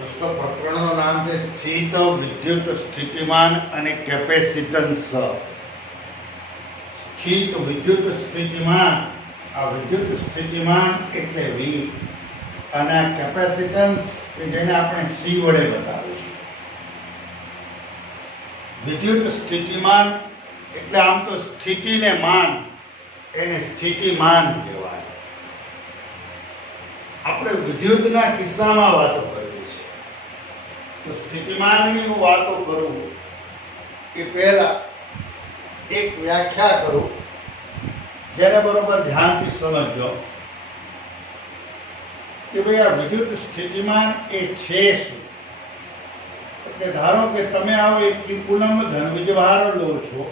दोस्तों प्रकरणનું નામ છે સ્થિત વિદ્યુત સ્થિતિમાન અને કેપેસિટન્સ। સ્થિત વિદ્યુત સ્થિતિમાન, આ વિદ્યુત સ્થિતિમાન એટલે V અને આ કેપેસિટન્સ કે જેને આપણે C વડે બતાવીશું। વિદ્યુત સ્થિતિમાન એટલે આમ તો સ્થિતિને માન, એને સ્થિતિમાન કહેવાય। આપણે વિદ્યુતના કિસ્સામાં વાતો કરવી છે તો સ્થિતિમાનની હું વાતો કરું એ પહેલા એક વ્યાખ્યા કરું, જેને બરોબર ધ્યાનથી સમજજો કે ભાઈ આ વિદ્યુત સ્થિતિમાન એ છે શું। એટલે ધારો કે તમે આવો એક ક્યુ કુલમ ધનવીજભાર લો છો,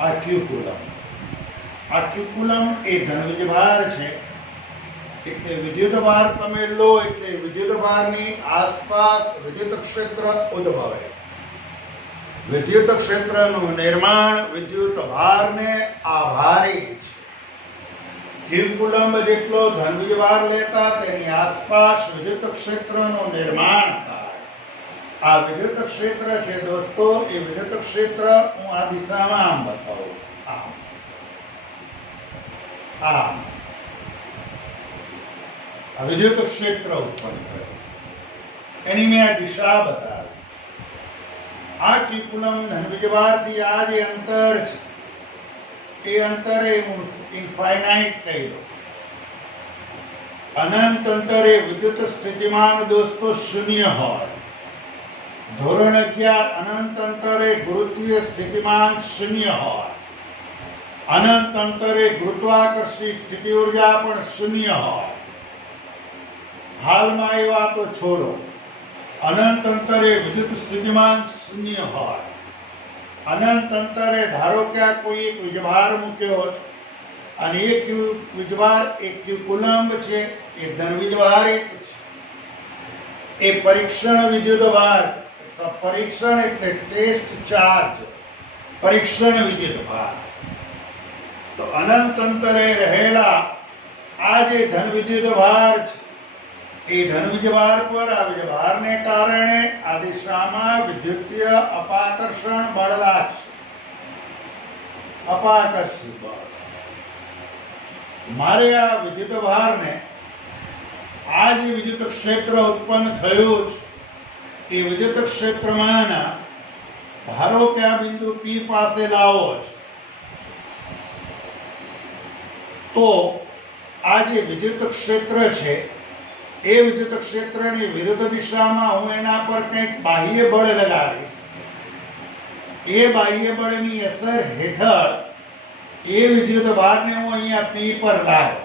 આ ક્યુ કુલમ એ ધનવીજભાર છે। એટલે વિદ્યુતભાર તમે લો એટલે વિદ્યુતભારની આસપાસ વિદ્યુત ક્ષેત્ર ઉદ્ભવે। વિદ્યુત ક્ષેત્રનું નિર્માણ વિદ્યુતભારને આભારી છે। ક્યુ કુલમ જેટલો ધનવીજભાર લેતા તેની આસપાસ વિદ્યુત ક્ષેત્રનું નિર્માણ થાય। આ વિદ્યુત ક્ષેત્ર છે દોસ્તો, એ વિદ્યુત ક્ષેત્ર હું આ દિશામાં આમ બતાવું, આમ વિદ્યુત ક્ષેત્ર ઉત્પન્ન કરે, એની મેં આ દિશા બતાવી। આ ક્યુ કુલમ ધનવીજભારથી આ જે અંતર છે એ અંતરે ઇન્ફાઇનાઇટ કહી દો। અનંત અંતરે વિદ્યુત સ્થિતિમાન દોસ્તો શૂન્ય હોય। ધોરણ 11 અનંત અંતરે ગુરુત્વીય સ્થિતિમાન શૂન્ય હોય। અનંત અંતરે ગુરુત્વાકર્ષી સ્થિતિ ઉર્જા પણ શૂન્ય હોય। હાલમાં એ વાતો છોડો, અનંત અંતરે વિદ્યુત સ્થિતિમાન શૂન્ય હોય। અનંત અંતરે ધારો કે આ કોઈ એક વીજભાર મૂક્યો છે અને એક વીજભાર એક ક્યુ કુલમ છે, એ ધનવીજભાર એક છે, એ પરીક્ષણ વિદ્યુતભાર। પરીક્ષણ એટલે ટેસ્ટ ચાર્જ, પરીક્ષણ વિદ્યુતભાર। તો અનંત અંતરે રહેલા આ જે ધન વિદ્યુતભાર છે એ ધનવીજભાર પર આ વીજભારને કારણે આ દિશામાં વિદ્યુતીય અપાકર્ષણ બળ લાગશે, અપાકર્ષી બળ। મારે આ વિદ્યુતભારને આ જે વિદ્યુત ક્ષેત્ર ઉત્પન્ન થયું છે એ વિદ્યુત ક્ષેત્રમાંના ધારો કે આ બિંદુ P પાસે લાવો છે, તો આ જે વિદ્યુત ક્ષેત્ર છે એ વિદ્યુત ક્ષેત્રની વિરુદ્ધ દિશામાં હું એના પર કંઈક બાહ્ય બળ લગાડીશ। એ બાહ્ય બળની અસર હેઠળ એ વિદ્યુતભારને હું અહીંયા P પર લાવ્યો।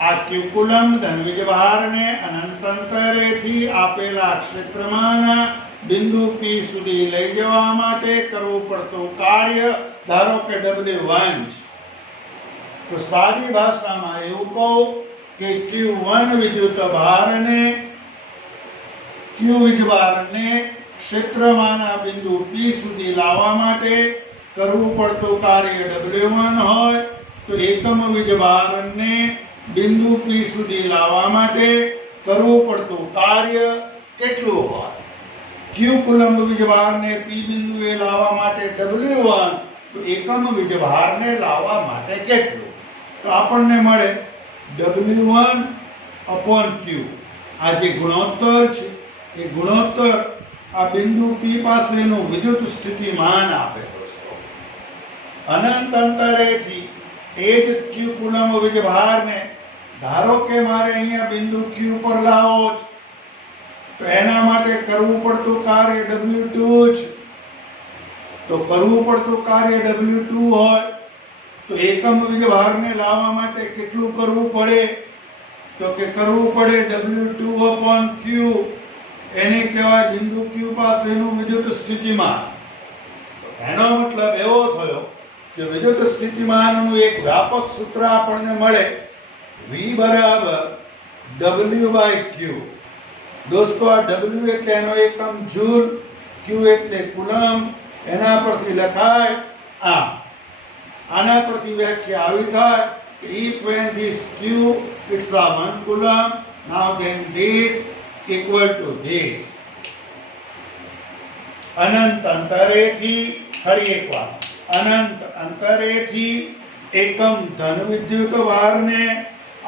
આ ક્યુ કુલમ ધનવીજભારને અનંત અંતરેથી આપેલા ક્ષેત્રમાંના બિંદુ P સુધી લઈ જવા માટે કરવું પડતું કાર્ય ધારો કે W1 છે। તો સાદી ભાષામાં એવું કહું કે Q1 વિદ્યુતભારને ક્યુ વીજભારને ક્ષેત્રમાંના બિંદુ P સુધી લાવવા માટે કરવું પડતું કાર્ય W1 હોય, તો એકમ વીજભારને બિંદુ P સુધી લાવવા માટે કરવું પડતું કાર્ય કેટલું હોય? ક્યુ કુલમ વીજભારને P બિંદુએ લાવવા માટે W1, તો એકમ વીજભારને લાવવા માટે કેટલું? તો આપણને મળે W1/Q। આ જે ગુણોત્તર છે એ ગુણોત્તર આ બિંદુ P પાસેનું વિદ્યુત સ્થિતિમાન આપે દોસ્તો। અનંત અંતરેથી એ જ ક્યુ કુલમ વીજભારને ધારો કે મારે અહીંયા બિંદુ Q પર લાવવો છે, તો એના માટે કરવું પડતું કાર્ય W2 છે। તો કરવું પડતું કાર્ય W2 હોય તો એકમ વીજભારને લાવવા માટે કેટલું કરવું પડે? તો કે કરવું પડે W2/Q। એને કહેવાય બિંદુ Q પાસેનું વિદ્યુત સ્થિતિમાન। એનો મતલબ એવો થયો કે વિદ્યુત સ્થિતિમાનનું એક વ્યાપક સૂત્ર આપણને મળે, V = W/Q। દોસ્તો આ W એટલે એનો એકમ જૂલ, Q એટલે કુલમ, એના પરથી લખાય આના પરથી વ્યાખ્યા આવી થાય If when this Q it's a 1 coulomb Now then this equal to this. અનંત અંતરેથી ફરી એકવાર અનંત અંતરેથી એકમ ધન વિદ્યુત ભારને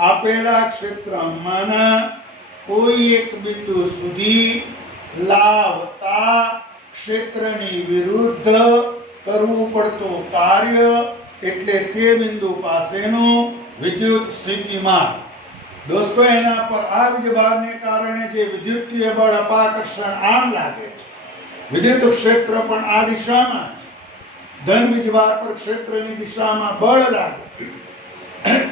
આપેલા ક્ષેત્રમાંના કોઈ એક બિંદુ સુધી લાવતા ક્ષેત્રની વિરુદ્ધ કરવું પડતું કાર્ય એટલે તે બિંદુ પાસેનું વિદ્યુત સ્થિતિમાન. દોસ્તો એના પર આ વીજભારને કારણે જે વિદ્યુતીય બળ અપાકર્ષણ આમ લાગે છે, વિદ્યુત ક્ષેત્ર પણ આ દિશામાં છે. ધન વીજભાર પર ક્ષેત્રની દિશામાં બળ લાગે,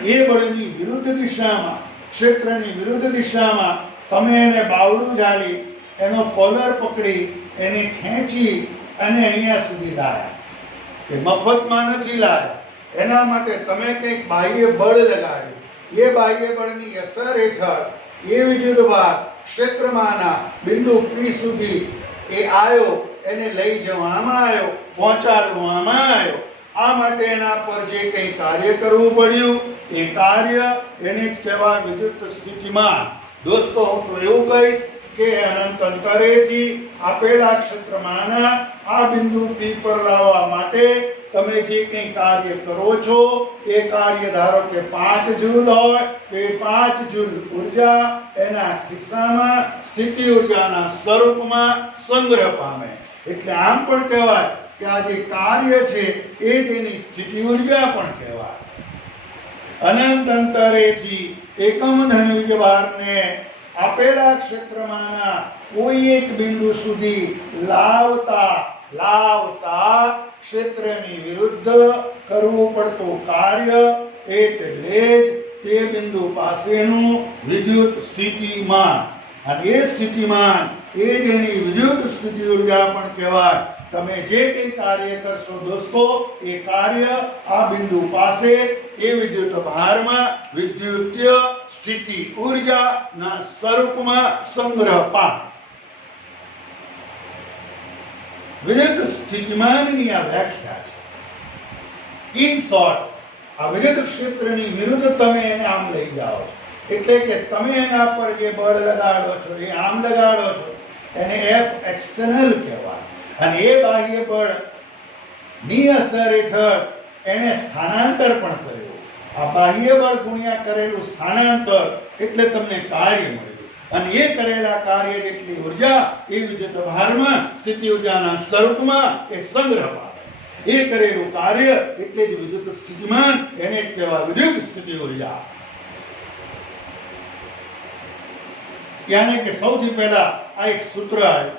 એ બળની વિરુદ્ધ દિશામાં, ક્ષેત્રની વિરુદ્ધ દિશામાં તમે એને બાવડું ઝાલી, એનો કોલર પકડી, એને ખેંચી અને અહીંયા સુધી લાયા. એ મફતમાં નથી લાયા. એના માટે તમે કંઈક બાહ્ય બળ લગાડ્યું. એ બાહ્ય બળની અસર હેઠળ એ વિદ્યુતભાર ક્ષેત્રમાંના બિંદુ P સુધી એ આવ્યો, એને લઈ જવામાં આવ્યો, પહોંચાડવામાં આવ્યો. આ માટે એના પર જે કંઈ કાર્ય કરવું પડ્યું એ કાર્ય એને જ કહેવાય વિદ્યુત સ્થિતિમાન. દોસ્તો હું તો એવું કહીશ કે અનંત અંતરેથી આપેલા ક્ષેત્રમાંના આ બિંદુ P પર લાવવા માટે તમે જે કંઈ કાર્ય કરો છો એ કાર્ય ધારો કે 5 જૂલ હોય તો એ 5 જૂલ ઉર્જા એના ખિસ્સામાં સ્થિતિ ઉર્જાના સ્વરૂપમાં સંગ્રહ પામે. એટલે આમ પણ કહેવાય કે આ જે કાર્ય છે એ જ એની સ્થિતિ ઉર્જા પણ કહેવાય. અનંત અંતરેથી એકમ ધન વીજભારને આપેલા ક્ષેત્રમાંના કોઈ એક બિંદુ સુધી લાવતા ક્ષેત્રની વિરુદ્ધ કરવું પડતું કાર્ય એટલે જ તે બિંદુ પાસેનું વિદ્યુત સ્થિતિમાન. અને એ સ્થિતિમાન એ જ એની વિદ્યુત સ્થિતિ ઉર્જા પણ કહેવાય. તમે જે કંઈ કાર્ય કરશો દોસ્તો એ કાર્ય આ બિંદુ પાસે એ વિદ્યુત ભારમાં વિદ્યુતીય સ્થિતિ ઉર્જાના સ્વરૂપમાં સંગ્રહ પામે. વિદ્યુત સ્થિતિમાનની આ વ્યાખ્યા છે. ઇન શોર્ટ, આ વિદ્યુત ક્ષેત્રની વિરુદ્ધ તમે એને આમ લઈ જાઓ છો, એટલે કે તમે એના પર જે બળ લગાડો છો એ આમ લગાડો છો, એને F એક્સટર્નલ કહેવાય. અને એ બાહ્ય બળ ની અસર હેઠળ એને સ્થાનાંતર પણ કર્યું. આ બાહ્ય બળ ગુણ્યા કરેલું સ્થાનાંતર એટલે તમને કાર્ય મળ્યું. અને એ કરેલા કાર્ય જેટલી ઉર્જા એ વિદ્યુત ભારમાં સ્થિતિ ઉર્જાના સ્વરૂપમાં એ સંગ્રહ પામે. એ કરેલું કાર્ય એટલે જ વિદ્યુત સ્થિતિમાન, એને જ કહેવાય વિદ્યુત સ્થિતિ ઉર્જા. યાને કે સૌથી પહેલા આ એક સૂત્ર આવ્યું,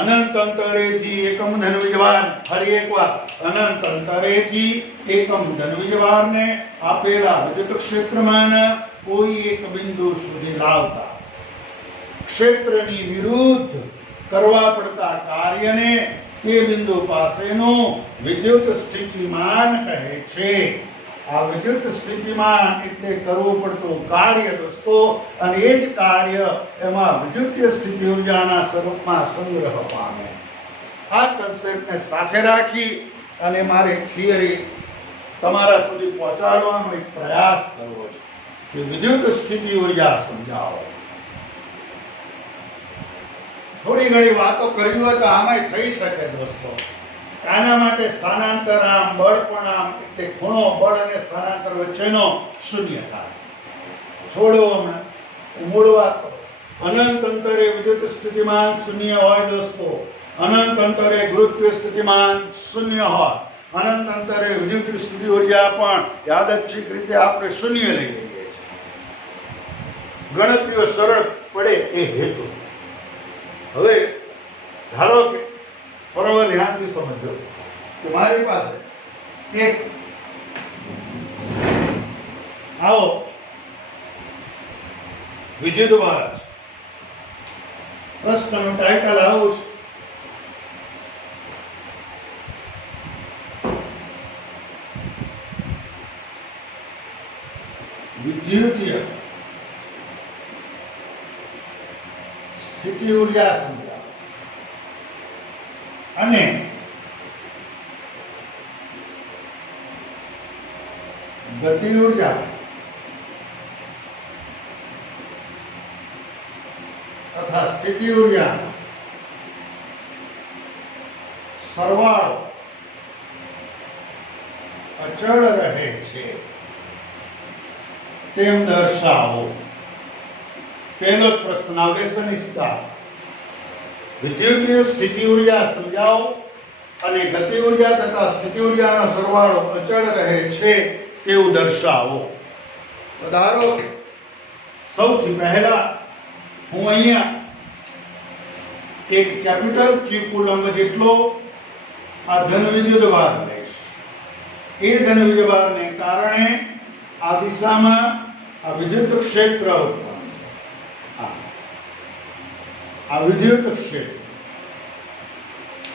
અનંત અંતરેથી એકમ ધન વીજભાર. ફરી એકવાર, અનંત અંતરેથી એકમ ધન વીજભારને આપેલા વિદ્યુત ક્ષેત્રમાંના કોઈ એક બિંદુ સુધી લાવતા ક્ષેત્રની વિરુદ્ધ કરવા પડતા કાર્યને તે બિંદુ પાસેનું વિદ્યુત સ્થિતિમાન કહે છે. આ વિદ્યુત સ્થિતિમાન એટલે કરવું પડતું કાર્ય દોસ્તો. અને એ જ કાર્ય એમાં વિદ્યુતીય સ્થિતિ ઉર્જાના સ્વરૂપમાં સંગ્રહ પામે. આ કન્સેપ્ટને સાથે રાખી અને મારે થિયરી તમારા સુધી પહોંચાડવાનો એક પ્રયાસ કરવો છે કે વિદ્યુત સ્થિતિ ઉર્જા સમજાવો. થોડી ઘણી વાતો કરી હોય તો આમાંય થઈ શકે દોસ્તો. આના માટે સ્થાનાંતર આમ, બળ પણ આમ, એટલે ખૂણો બળ અને સ્થાનાંતર વચ્ચેનો શૂન્ય થાય. છોડો હમણાં, મૂળ વાત કરો. અનંત અંતરે વિદ્યુત સ્થિતિમાન શૂન્ય હોય દોસ્તો. અનંત અંતરે ગુરુત્વીય સ્થિતિમાન શૂન્ય હોય. અનંત અંતરે વિદ્યુત સ્થિતિ ઉર્જા પણ યાદચ્છિક રીતે આપણે શૂન્ય લઈ લઈએ છીએ. ગણતરીઓ સરળ પડે એ હેતુ. હવે ધારો કે બરોબર ધ્યાનથી સમજો કે મારી પાસે એક આવો વિદ્યુતભાર છે. પ્રશ્નનું ટાઇટલ આવું છે, વિદ્યુતીય સ્થિતિ ઉર્જા સમજાવો. અને ગતિ ઉર્જા સ્થિતિ ઉર્જા સરવાળો અચળ રહે છે તેમ દર્શાવો. પહેલો જ પ્રશ્ન, નાવ લેસન ઇઝ સ્ટાર્ટ. વિદ્યુતીય સ્થિતિ ઉર્જા સમજાવો અને ગતિ ઉર્જા તથા સ્થિતિ ઉર્જાનો સરવાળો અચળ રહે છે તેવું દર્શાવો. તો ધારો સૌથી પહેલા હું અહીંયા એક કેપિટલ ક્યુ કુલમ જેટલો આ ધન વિદ્યુત ભાર લઈશ. એ ધન વિદ્યુત ભારને કારણે આ દિશામાં આ વિદ્યુત ક્ષેત્ર ઉત્પન્ન થાય. આ વિદ્યુત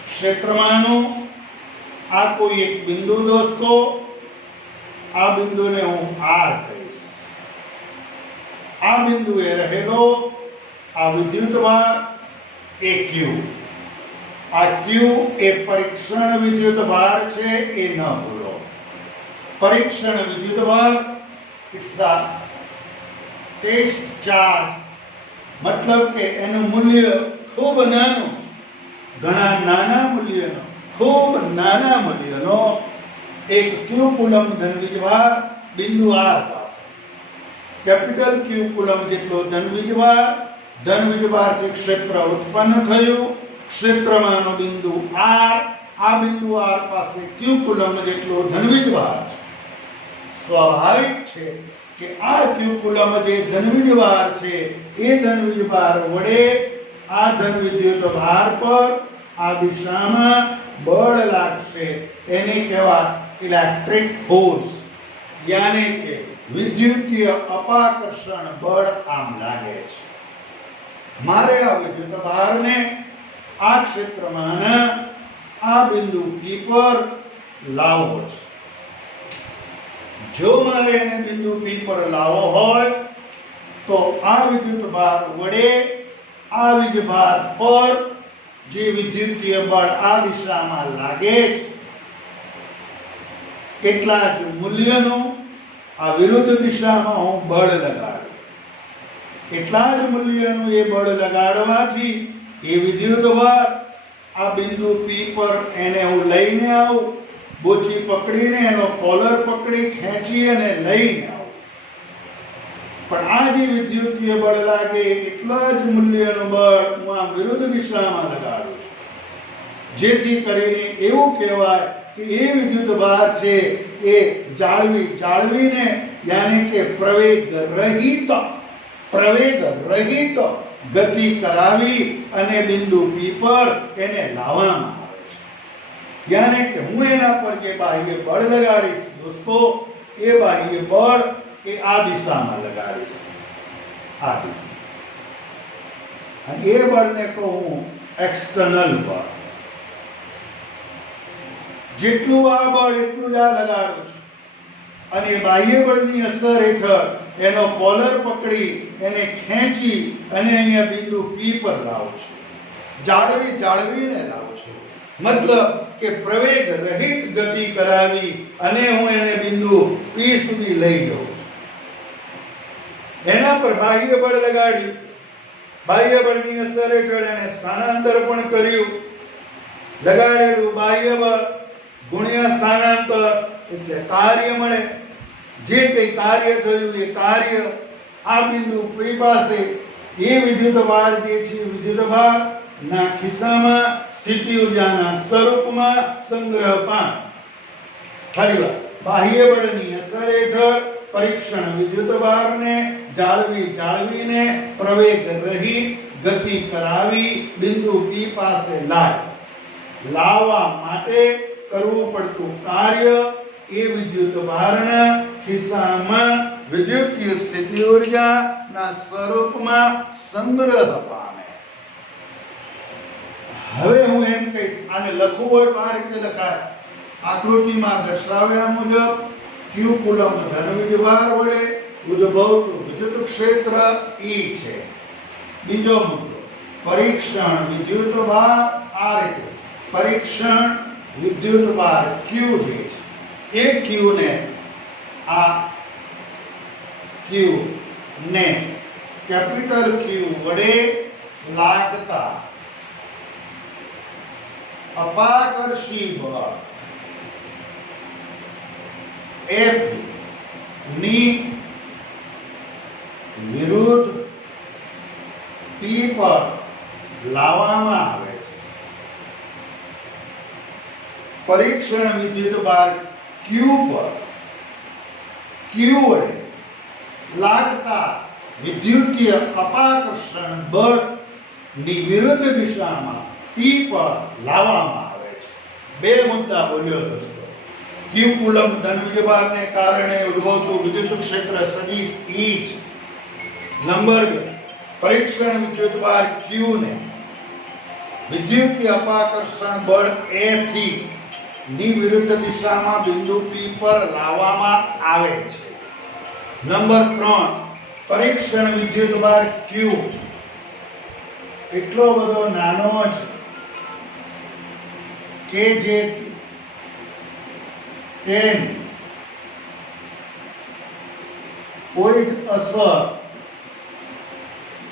ક્ષેત્રમાંનું આ કોઈ એક બિંદુ દોસ્તો, આ બિંદુને હું R કહીશ. આ બિંદુએ રહેલો આ વિદ્યુત ભાર એ Q. આ Q એ પરીક્ષણ વિદ્યુત ભાર છે, એ ન ભૂલો. પરીક્ષણ વિદ્યુત ભાર ઇટ્સ ધ ટેસ્ટ ચાર્જ, મતલબ કે એનું મૂલ્ય ખૂબ નાનું, ઘણા નાના મૂલ્યનો, ખૂબ નાના મૂલ્યનો એક ક્યુ કુલમ ધન વીજભાર બિંદુ R પાસે, કેપિટલ ક્યુ કુલમ જેટલો ધન વીજભારથી ક્ષેત્ર ઉત્પન્ન થયું. ક્ષેત્રમાંનો બિંદુ R, આ બિંદુ R પાસે ક્યુ કુલમ જેટલો ધન વીજભાર છે. સ્વાભાવિક છે કે આ ક્યુ કુલમ જે ધન વીજભાર છે એ ધન વીજભાર વડે આ ધન વિદ્યુત ભાર પર આ દિશામાં બળ લાગશે. એને કહેવાય ઇલેક્ટ્રિક ફોર્સ, યાને કે વિદ્યુતીય અપાકર્ષણ બળ આમ લાગે છે. મારે આ વિદ્યુત ભારને આ ક્ષેત્રમાં આ બિંદુ P પર લાવવો છે. જો મારે એને બિંદુ P પર લાવવો હોય તો આ વિદ્યુત ભાર વડે આ વીજભાર પર જે વિદ્યુતીય બળ આ દિશામાં લાગે છે એટલા જ મૂલ્યનું આ વિરુદ્ધ દિશામાં હું બળ લગાડું. એટલા જ મૂલ્યનું એ બળ લગાડવાથી એ વિદ્યુત ભાર આ બિંદુ P પર એને હું લઈને આવું, બોચી પકડીને એનો કોલર પકડી ખેંચી અને લઈને આવું. પણ આ જે વિદ્યુતીય બળ લાગે એટલા જ મૂલ્યનું બળ હું આમ વિરુદ્ધ દિશામાં લગાડું છું, જેથી કરીને એવું કહેવાય કે એ વિદ્યુત ભાર છે એ જાળવીને યાને કે પ્રવેગ રહિત ગતિ કરાવી અને બિંદુ P પર એને લાવવામાં આવે છે. યાને કે હું એના પર જે બાહ્ય બળ લગાડીશ દોસ્તો, એ બાહ્ય બળ એ આ દિશામાં લગાડીશ, આ દિશા. અને એ બળને કહું એક્સટર્નલ બળ. જેટલું આ બળ એટલું જ આ લગાડું છું અને બાહ્ય બળની અસર હેઠળ એનો કોલર પકડી એને ખેંચી અને અહીંયા બિંદુ P પર લાવું છું. જાળવીને લાવું છું, મતલબ કે પ્રવેગ રહિત ગતિ કરાવી અને હું એને બિંદુ P સુધી લઈ જાઉં છું. એના પર બાહ્ય બળ લગાડી, બાહ્ય બળની અસર હેઠળ એને સ્થાનાંતર પણ કર્યું. લગાડેલું બાહ્ય બળ ગુણ્યા સ્થાનાંતર એટલે કાર્ય મળે. જે કંઈ કાર્ય થયું એ કાર્ય આ બિંદુ P પાસે એ વિદ્યુત ભાર જે છે વિદ્યુત ભાર ના ખિસ્સામાં સ્થિતિ ઉર્જાના સ્વરૂપમાં સંગ્રહ પામ. ફરીવાર બાહ્ય બળની અસર હેઠળ પરીક્ષણ વિદ્યુત ભારને જાળવીને પ્રવેગ રહિત ગતિ કરાવી બિંદુ P પાસે લાવવા માટે કરવું પડતું કાર્ય એ વિદ્યુત ભારના ખિસ્સામાં વિદ્યુતીય સ્થિતિ ઉર્જાના સ્વરૂપમાં સંગ્રહ પામે. હવે હું એમ કહીશ, આને લખવું હોય તો આ રીતે લખાય. આકૃતિમાં દર્શાવ્યા મુજબ ક્યુ કુલમ ધન વીજભાર વડે ઉદ્ભવતું વિદ્યુત ક્ષેત્ર E છે. બીજો મુદ્દો પરીક્ષણ વિદ્યુત ભાર આ રીતે પરીક્ષણ વિદ્યુત ભાર Q જે છે એ Q ને આ Q ને કેપિટલ Q વડે લાગતા અપાકર્ષી બળ F ની વિરુદ્ધ P પર લાવવામાં આવે છે. પરીક્ષણ વિદ્યુતભાર Q પર Q વડે લાગતા વિદ્યુતીય અપાકર્ષણ બળની વિરુદ્ધ દિશામાં P પર લાવવામાં આવે છે. બે મુદ્દા બોલ્યો દોસ્તો. Q કુલમ ધનવીજભારને કારણે ઉદ્ભવતું વિદ્યુત ક્ષેત્ર સદિશ E છે. નંબર 2, પરીક્ષણ વિદ્યુતભાર Q ને વિદ્યુતીય અપાકર્ષણ બળ F ની વિરુદ્ધ દિશામાં બિંદુ P પર લાવવામાં આવે છે. નંબર 3, પરીક્ષણ વિદ્યુતભાર Q એટલો બધો નાનો છે કે જેથી તેની કોઈ જ અસર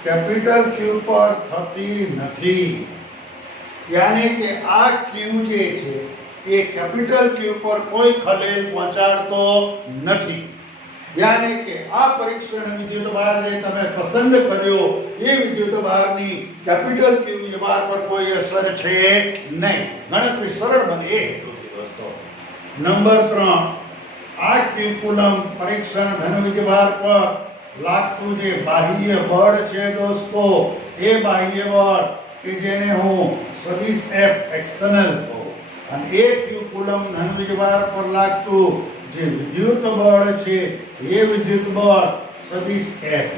કેપિટલ Q પર થતી નથી. યાની કે આ Q જે છે એ કેપિટલ Q પર કોઈ ખલેલ પહોંચાડતો નથી. યાની કે આ પરીક્ષણ વિદ્યુતભારને તમે પસંદ કર્યો એ વિદ્યુતભારની કેપિટલ Q વિદ્યુતભાર પર કોઈ અસર છે નહીં. ગણતરી સરળ બને એ હેતુથી દોસ્તો. નંબર 3, આ Q કુલમ પરીક્ષણ ધન વિદ્યુતભાર પર લાગતું જે બાહ્ય બળ છે દોસ્તો, એ બાહ્ય બળ કે જેને હું સદિશ F એક્સટર્નલ કહું, અને એ Q કુલમ ધન વિદ્યુતભાર પર લાગતું જે વિદ્યુત બળ છે એ વિદ્યુત બળ સદિશ F.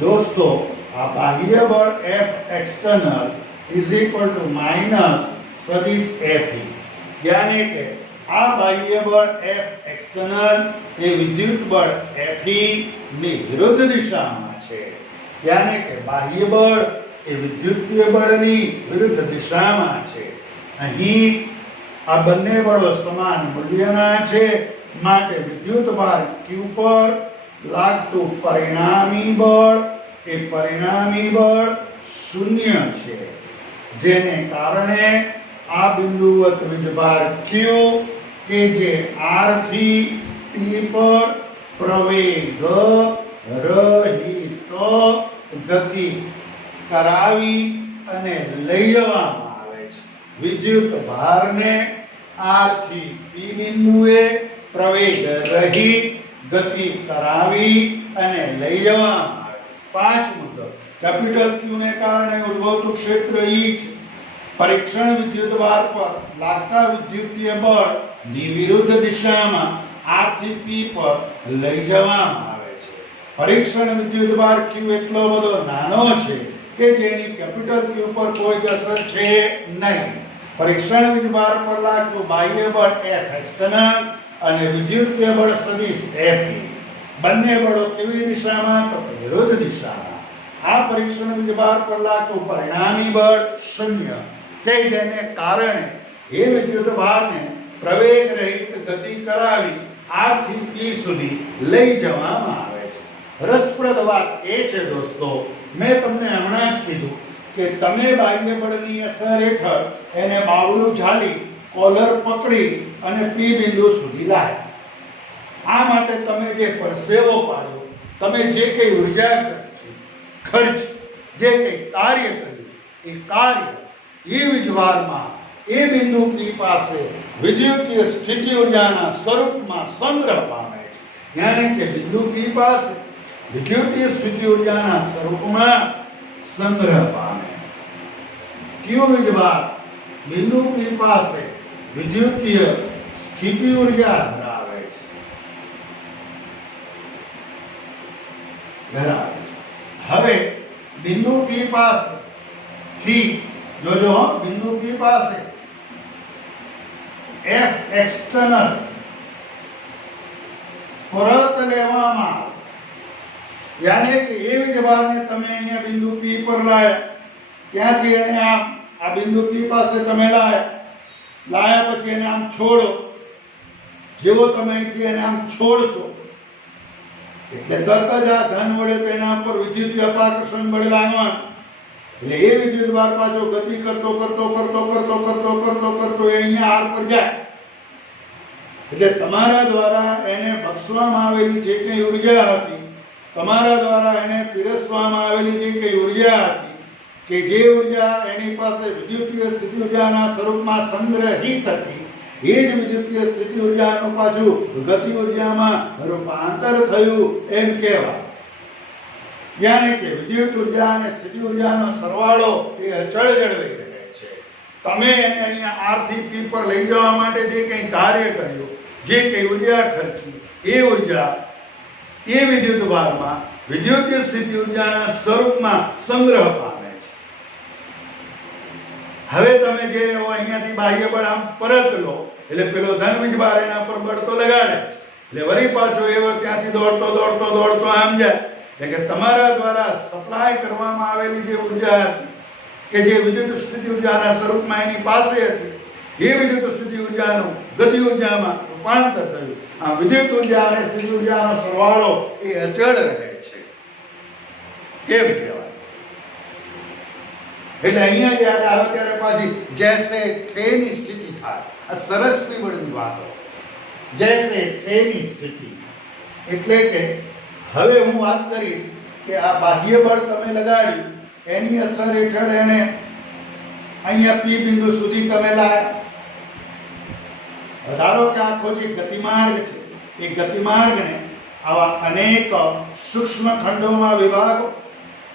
દોસ્તો આ બાહ્ય બળ F external is equal to minus સદિશ F. યાની કે આ બાહ્ય બળ F એક્સટર્નલ એ વિદ્યુત બળ F ની વિરુદ્ધ દિશામાં છે. યાની કે બાહ્ય બળ એ વિદ્યુતીય બળની વિરુદ્ધ દિશામાં છે. અહીં આ બંને બળો સમાન મૂલ્યના છે, માટે વિદ્યુતભાર Q પર લાગતું પરિણામી બળ એ પરિણામી બળ શૂન્ય છે, જેને કારણે આ બિંદુવત વીજભાર Q કે જે R થી P પર પ્રવેગ રહિત ગતિ કરાવી અને લઈ જવામાં આવે છે. વિદ્યુત ભારને R થી P બિંદુએ પ્રવેગ રહિત ગતિ કરાવી અને લઈ જવામાં આવે. 5 મુદ્દો. કેપિટલ Q ને કારણે ઉદ્ભવતું ક્ષેત્ર E છે. પરીક્ષણ વિદ્યુતભાર પર લાગતા વિદ્યુતીય બળ ની વિરુદ્ધ દિશામાં R થી P પર લઈ જવામાં આવે છે. પરીક્ષણ વિદ્યુતભાર Q એટલો બધો નાનો છે કે જેની કેપિટલ Q પર કોઈ અસર છે નહીં. પરીક્ષણ વિદ્યુતભાર પર લાગતું બાહ્ય બળ F એક્સટર્નલ અને વિદ્યુતીય બળ સદિશ F બંને બળો કેવી દિશામાં? તો વિરુદ્ધ દિશામાં. આ પરીક્ષણ વિદ્યુતભાર પર લાગતું પરિણામી બળ શૂન્ય કે જેને કારણે એ વિદ્યુતભારને પ્રવેગ રહિત ગતિ કરાવી R થી P સુધી લઈ જવામાં આવે છે. રસપ્રદ વાત એ છે દોસ્તો, મેં તમને હમણાં જ કીધું કે તમે બાહ્ય બળની અસર હેઠળ એને બાવડું ઝાલી કોલર પકડી અને P બિંદુ સુધી લાવ્યા. આ માટે તમે જે પરસેવો પાડ્યો, તમે જે કંઈ ઉર્જા ખર્ચ, જે કંઈ કાર્ય કર્યું, એ કાર્ય એ વીજભારમાં એ બિંદુ P પાસે વિદ્યુતીય સ્થિતિ ઉર્જાના સ્વરૂપમાં સંગ્રહ પામે છે. યાની કે બિંદુ P પાસે વિદ્યુતીય સ્થિતિ ઉર્જાના સ્વરૂપમાં સંગ્રહ પામે. Q વીજભાર બિંદુ P પાસે વિદ્યુતીય સ્થિતિ ઉર્જા ધરાવે છે. હવે બિંદુ P પાસે થી જોજો, બિંદુ P પાસે F એક્સટર્નલ પરત લેવામાં આવે. યાની કે એ વીજભારને તમે અહીંયા બિંદુ P પર લાયા, ત્યાંથી એને આ બિંદુ P પાસે તમે લાયા પછી એને આમ છોડો. જેવો તમે અહીંથી એને આમ છોડશો એટલે તરત જ આ ધન વડે તેના ઉપર વિદ્યુતીય અપાકર્ષણ બળ લાગવાનું. એટલે એ વિદ્યુતભાર પાછો ગતિ કરતો એ અહીંયા આર પર જાય, એટલે તમારા દ્વારા એને બક્ષવામાં આવેલી જે કંઈ ઉર્જા હતી, તમારા દ્વારા એને પીરસવામાં આવેલી જે કંઈ ઉર્જા હતી, કે જે ઉર્જા એની પાસે વિદ્યુતીય સ્થિતિ ઉર્જાના સ્વરૂપમાં સંગ્રહિત હતી, એ જ વિદ્યુતીય સ્થિતિ ઉર્જાનું પાછું ગતિ ઉર્જામાં રૂપાંતર થયું એમ કહેવાય. યાની કે વિદ્યુત ઉર્જા અને સ્થિતિ ઉર્જાનો સરવાળો એ અચળ જળવાઈ રહે છે. તમે એને અહીંયા r થી p પર લઈ જવા માટે જે કંઈ કાર્ય કર્યું, જે કંઈ ઉર્જા ખર્ચી, એ ઉર્જા એ વિદ્યુતભારમાં વિદ્યુતીય સ્થિતિ ઉર્જાના સ્વરૂપમાં સંગ્રહ પામે છે. હવે તમે જે અહીંયાથી બાહ્ય બળ આમ પરત લો એટલે પેલો ધન વીજભાર એના પર બળ તો લગાડે, એટલે વળી પાછો એવો ત્યાંથી દોડતો આમ જાય. એટલે કે તમારા દ્વારા સપ્લાય કરવામાં આવેલી જે ઉર્જા હતી, કે જે વિદ્યુત સ્થિતિ ઉર્જાના સ્વરૂપમાં એની પાસે હતી, એ વિદ્યુત સ્થિતિ ઉર્જાનું ગતિ ઉર્જામાં રૂપાંતર થયું. આ વિદ્યુત ઉર્જા અને સ્થિતિ ઉર્જાનો સરવાળો એ અચળ રહે છે કેમ કહેવાય. એટલે અહીંયા જ્યારે આવે ત્યારે પાછી જૈસે થેની સ્થિતિ થાય. આ સરસની બળની વાતો, જૈસે થેની સ્થિતિ એટલે કે હવે હું વાત કરીશ કે આ બાહ્ય બળ તમે લગાડ્યું એની અસર હેઠળ એને અહીંયા P બિંદુ સુધી તમે લાવ્યા. ધારો કે આખો જે ગતિમાર્ગ છે એ ગતિમાર્ગને આવા અનેક સૂક્ષ્મ ખંડોમાં વિભાગો.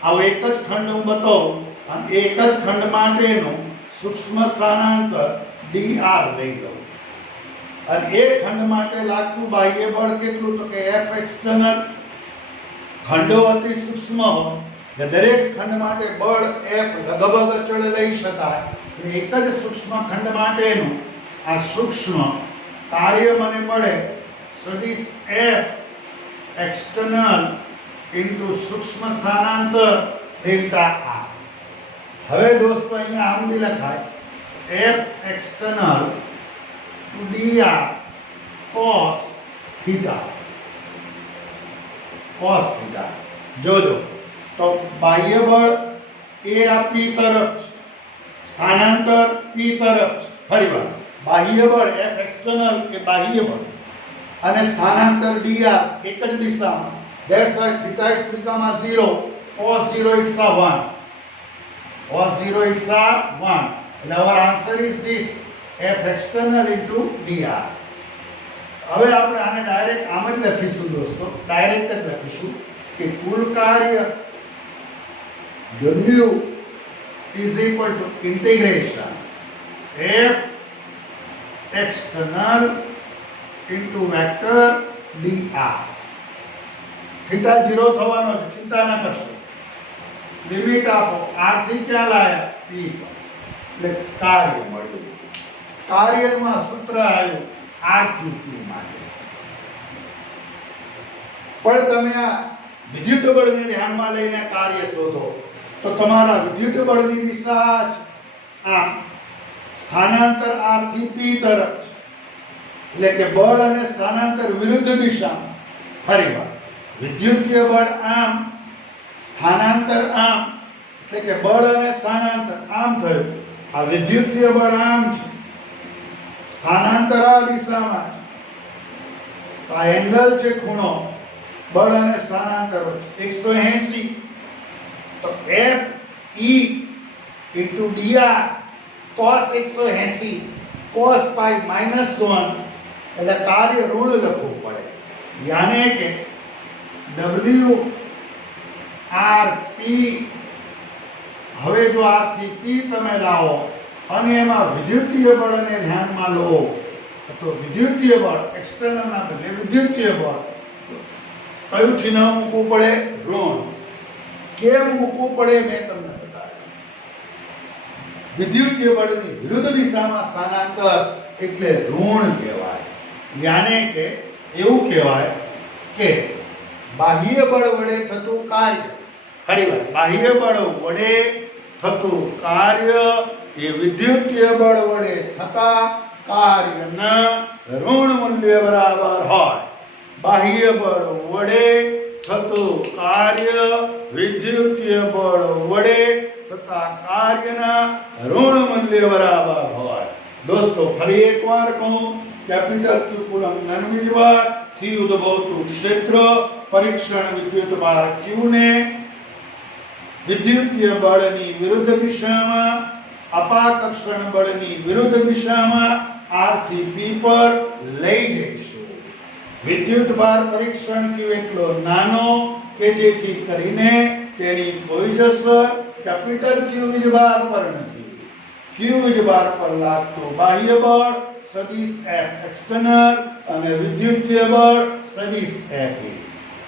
આવો એક જ ખંડ હું બતાવું અને એક જ ખંડ માટેનું સૂક્ષ્મ સ્થાનાંતર dr લઈ લઉં અને એક ખંડ માટે લાગતું બાહ્ય બળ કેટલું, તો કે F external. ખંડો અતિ સૂક્ષ્મ હોય, દરેક ખંડ માટે બળ F લગભગ અચળ લઈ શકાય. એક જ સૂક્ષ્મ ખંડ માટેનું આ સૂક્ષ્મ કાર્ય મને મળે સદિશ F external into સૂક્ષ્મ સ્થાનાંતર ડેલ્ટા r. હવે દોસ્તો અહીંયા આમ બી લખાય F external to dr cos theta. cos theta જોજો તો બાહ્ય બળ એ આ p તરફ છે, સ્થાનાંતર p તરફ છે. ફરીવાર બાહ્ય બળ F external એ બાહ્ય બળ અને સ્થાનાંતર dr એક જ દિશામાં. that's why theta is become a 0, cos 0 it's a 1, cos 0 it's a 1. and our answer is this F external into dr. હવે આપણે આને ડાયરેક્ટ આમ જ લખીશું દોસ્તો, ડાયરેક્ટ જ લખીશું કે કુલ કાર્ય W is equal to integration F external into vector dr. Theta 0 થવાનો છે, ચિંતા ના કરશો. લિમિટ આપો, r થી ક્યાં લાયા p પર, એટલે કાર્ય મળ્યું. કાર્યનું આ સૂત્ર આવ્યું r થી p માટે. પણ તમે આ વિદ્યુત બળને ધ્યાનમાં લઈને કાર્ય શોધો તો તમારા વિદ્યુત બળની દિશા જ આમ સ્થાનાંતર r થી p તરફ છે. એટલે કે બળ અને સ્થાનાંતર વિરુદ્ધ દિશામાં. ફરીવાર વિદ્યુતીય બળ આમ, સ્થાનાંતર આમ, એટલે કે બળ અને સ્થાનાંતર આમ થયું. આ વિદ્યુતીય બળ આમ છે, સ્થાનાંતર આ દિશામાં છે. તો આ એંગલ છે ખૂણો બળ અને સ્થાનાંતર વચ્ચે 180. તો F E into dr cos 180 cos pi minus 1 એટલે કાર્ય ઋણ લખવું પડે. યાને કે W R P. હવે જો r થી p તમે લાવો અને એમાં વિદ્યુતીય બળને ધ્યાનમાં લો તો વિદ્યુતીય બળ એક્સટર્નલ ના બદલે વિદ્યુતીય બળ કયું ચિહ્ન મૂકવું પડે? ઋણ. કેમ મૂકવું પડે મેં તમને બતાવ્યું. વિદ્યુતીય બળની વિરુદ્ધ દિશામાં સ્થાનાંતર એટલે ઋણ કહેવાય. યાને કે એવું કહેવાય કે બાહ્ય બળ વડે થતું કાર્ય, ફરીવાર બાહ્ય બળ વડે થતું કાર્ય એ વિદ્યુતીય બળ વડે થતા કાર્યના ઋણ મૂલ્ય બરાબર હોય. બાહ્ય બળ વડે થતું કાર્ય વિદ્યુતીય બળ વડે તથા કાર્યના ઋણ મૂલ્ય બરાબર હોય. દોસ્તો ફરી એકવાર કહું, કેપિટલ Q કુલમ ઘન વીજભાર થી ઉદ્ભવતું ક્ષેત્ર પરીક્ષણ વિદ્યુત ભાર Q ને વિદ્યુતીય બળની વિરુદ્ધ દિશામાં, અપાકર્ષણ બળની વિરુદ્ધ દિશામાં R થી P પર લઈ જઈશું. વિદ્યુત ભાર પરીક્ષણ Q એટલો નાનો કે જેથી કરીને તેની કોઈ જ અસર કેપિટલ Q વીજભાર પર નથી. Q વીજભાર પર લાગતું બાહ્ય બળ સદિશ F external અને વિદ્યુતીય બળ સદિશ F.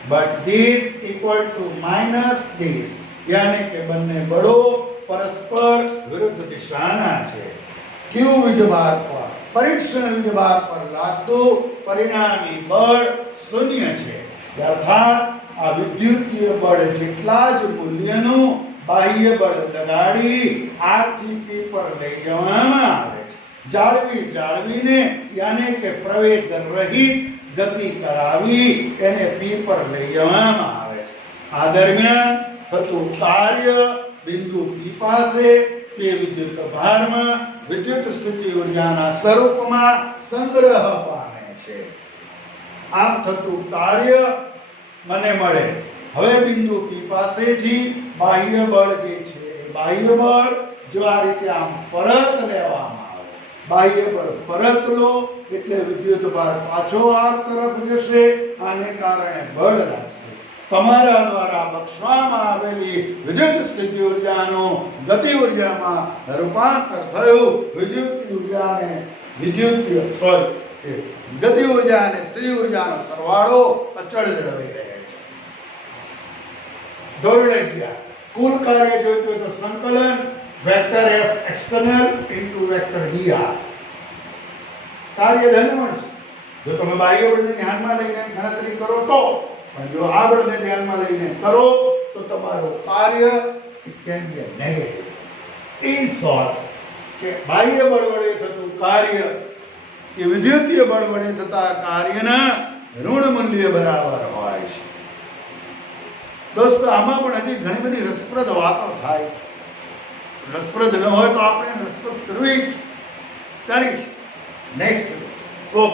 but this equal to minus this, यानी કે બંને બળો પરસ્પર વિરુદ્ધ દિશાના છે. Q વીજભાર પર પરીક્ષણ વીજભાર પર લાગતું પરિણામી બળ શૂન્ય છે. અર્થાત આ વિદ્યુતીય બળ જેટલા જ મૂલ્યનું બાહ્ય બળ લગાડી R થી P પર લઈ જવામાં આવે છે. જાળવીને यानी કે પ્રવેગ રહિત ગતિ કરાવી એને P પર લઈ જવામાં આવે છે. આ દરમિયાન થતું કાર્ય બિંદુ P પાસે તે વિદ્યુત ભારમાં વિદ્યુત સ્થિતિ ઊર્જાના સ્વરૂપમાં સંગ્રહ પામે છે. આમ થતું કાર્ય મને મળે. હવે બિંદુ P પાસેથી બાહ્ય બળ જે છે, બાહ્ય બળ જો આ રીતે આમ પરત લેવામાં આવે, બાહ્ય બળ પરત લો એટલે વિદ્યુત ભાર પાછો R તરફ જશે, આને કારણે બળ લાગશે. તમારા દ્વારા બક્ષવામાં આવેલી વિદ્યુત સ્થિતિ ઊર્જાનું ગતિ ઊર્જામાં રૂપાંતર થયું. ગતિ ઊર્જા અને સ્થિતિ ઊર્જાનો સરવાળો અચળ જળવાઈ રહે છે. ધોરણ 11 કુલ કાર્ય જોઈતું હોય તો સંકલન vector F external into vector dr. કાર્ય ધન મળશે જો તમે બાહ્ય બળને ધ્યાનમાં લઈને ગણતરી કરો તો, પણ જો આ બળને ધ્યાનમાં લઈને કરો તો તમારું કાર્ય it can be a negative. In short, કે બાહ્ય બળ વડે થતું કાર્ય એ વિદ્યુતીય બળ વડે થતા કાર્યના ઋણ મૂલ્ય બરાબર હોય છે. દોસ્તો આમાં પણ હજી ઘણી બધી રસપ્રદ વાતો થાય છે. રસપ્રદ ન હોય તો આપણે રસપ્રદ કરવી જ કરીશું. નેક્સ્ટ શ્લોક